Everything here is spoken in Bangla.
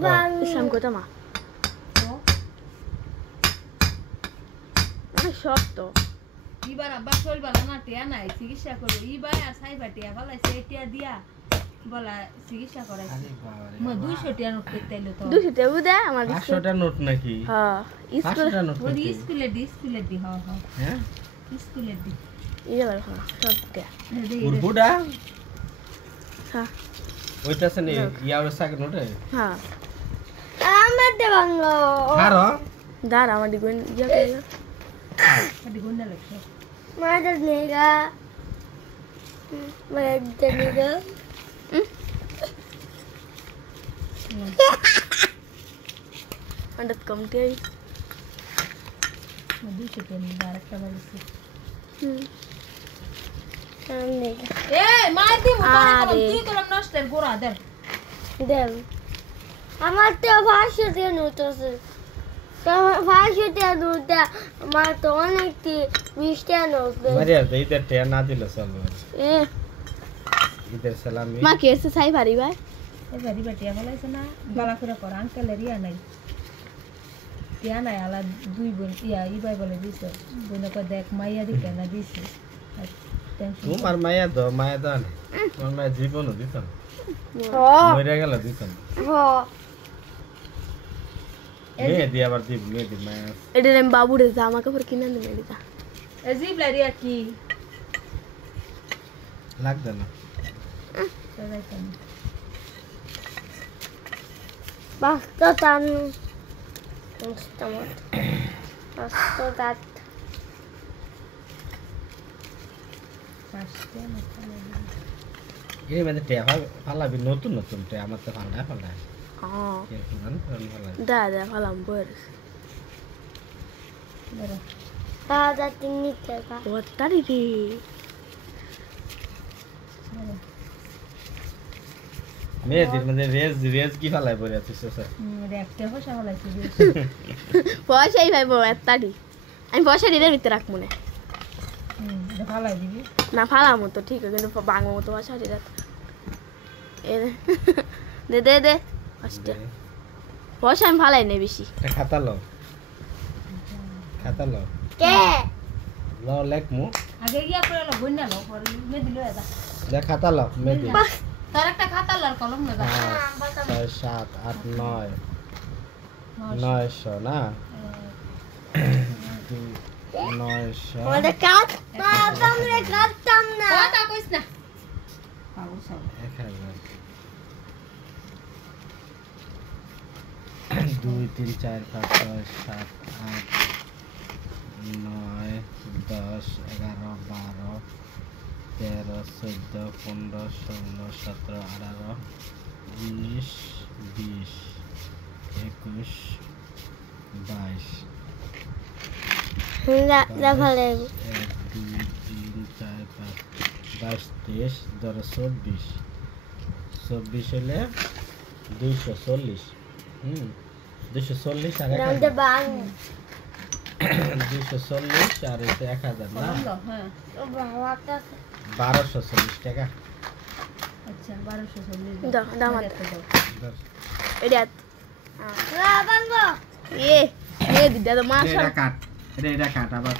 Isam kota mah. Mana short to. Ibar abba shol bala na tia nai চিকিৎসা করো ইবার আসাই বাটিয়া বলা সেটিয়া দিয়া বলা চিকিৎসা করাই মা 200 টাকা নোট করতেইলো তো 200 টাকা দে আমার 500 টাকা নোট নাকি হ্যাঁ স্কুলে দি হ্যাঁ হ্যাঁ স্কুলে দি ইয়ে হ্যাঁ সব টাকা বুড়বুড়া হ্যাঁ ওইটাছে নি ইয়ার সাকে নোট হ্যাঁ আমার দেবাঙ্গো হারো দাঁড়া আমার দিগুন ইয়া করে আদি গুন্ডা লাগছে মাদার নেগা মাদার নেগা अंडत कमती आई 200 টাকা নি ডাইরেক্ট বলছি নেগা এ মার দি মোটা তুই কলম নষ্টের গোড়া দেন দেব আমার তো 500 টাকা নোট আছে তোমার 500 টাকা নোট আমার তো অনেক 20 টাকা নোট মারিয়া ইদের টাকা না দিলে চলবে ए ইদের সালামি मां कैसे साई भारी भाई এই বাড়ি বাটিয়া বলাইছ না বালা করে কর আঙ্কেলের ইয়া নাই টিয়া নাই আলা দুই বোন ইয়া ইবাই বলে দিছে বোন কো দেখ মাইয়া দিকে না দিছে তোমার মায়া দাও না তোমার মায়া জীবনও দিত না মরে গেল দিত না মেয়ে দিয়ে আবার দিব মেয়ে দি মায়া এডে রে বাবু রে জামা কাপড় কিনে দে মেরিটা अजीब लरिया की লাগবে না Basta tan Instamot Basta that এই মানে টাকা ফালাবি নতুন নতুন টাকা আমার তো ফালা हां কে পুরান ফালা দাদা ফালাম বর Tada tinita ka ও তারি রে মেয়েদের মানে রেজ কি ফালাই পড়ে আছে স্যার দেখতে হসা হলাইছি পয়সাই ভাই বউ এত্তাডি আমি পয়সা দিলে ভিতরে রাখ মনে ফালাই দিবি না ফালামো তো ঠিক আছে কিন্তু বাংলা মতো পয়সা দিলে এ দে দে দে ফার্স্ট পয়সা আমি ফালাই নেই বেশি এটা খাতা লো Ke লো লেখ মু আগে গিয়া করে লো বন্যা লো পরে মে দিলো এটা দে খাতা লো মেদি তার একটা খাতা লার কলম না দা 6 7 8 9 900 না 900 Mada kat Babam re katam na কথা কইছ না পাগল সব 2 3 4 5 6 7 8 9 10 11 12 13 14 15 16 17 18 19 20 21 22 La la vale 1 2 3 4 5 22 23 24 হলে 240 240 আর Rande bang 240 আর এতে 1000 না হ্যাঁ Bawata 1240 টাকা আচ্ছা 1240 দাও দাও মত এডিয়াত La bango এ দিদা তো মাশা এটা কাট আবার